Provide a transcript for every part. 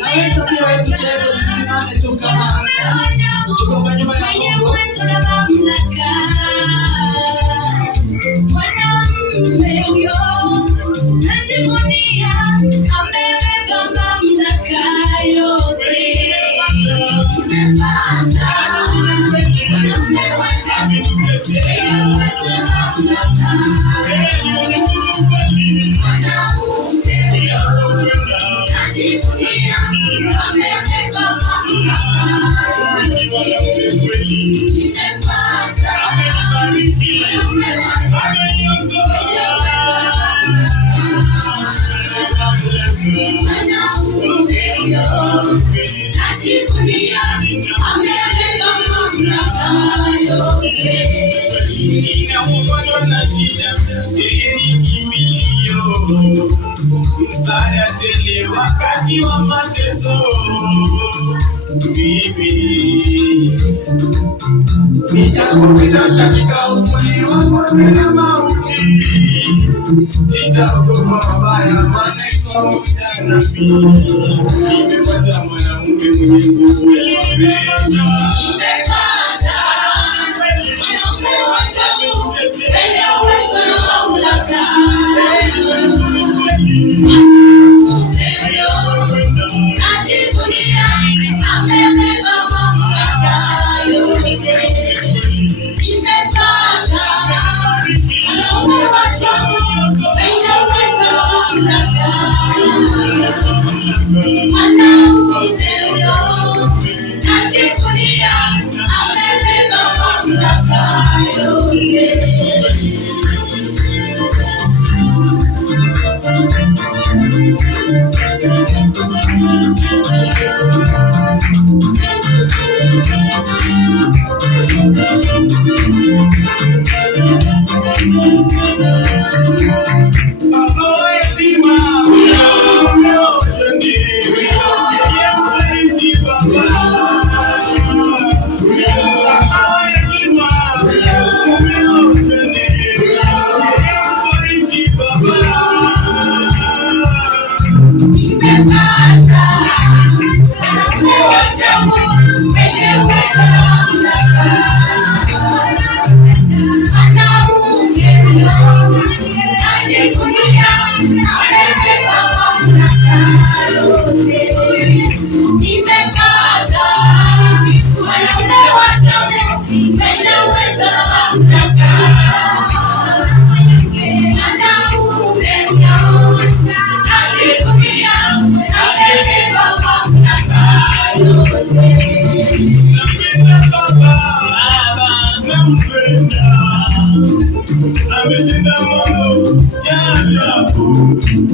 Naweza pia wewe tucheze, usisimame tu kama tuko kwa nyumba ya Mungu. Mwanaume huyo najivunia, amebeba mamlaka yote. Nimepata mwanaume wa ajabu, msaada tele wakati wa mateso. Mimi nitakupenda katika uvuli wa bonde la mauti, sitaogopa mabaya, maana iko pamoja nami. Nimepata mwanaume mwenye nguvu ya kupenda.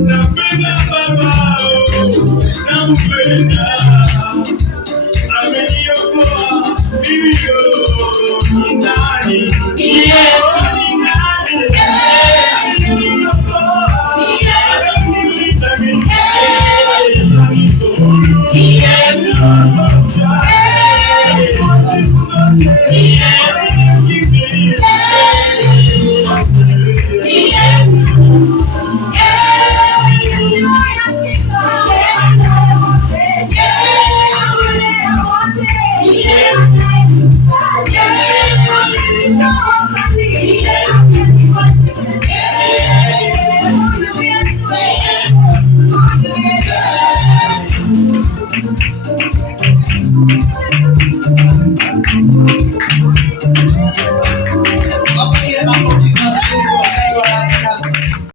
Napenda baba, nampenda